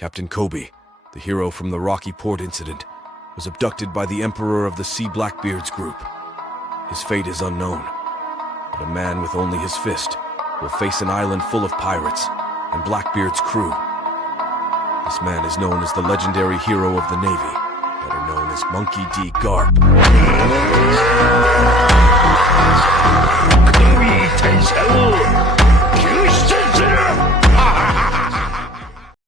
Captain Kobe, the hero from the Rocky Port incident, was abducted by the Emperor of the Sea Blackbeard's group. His fate is unknown, but a man with only his fist will face an island full of pirates and Blackbeard's crew. This man is known as the legendary hero of the Navy, better known as Monkey D. Garp.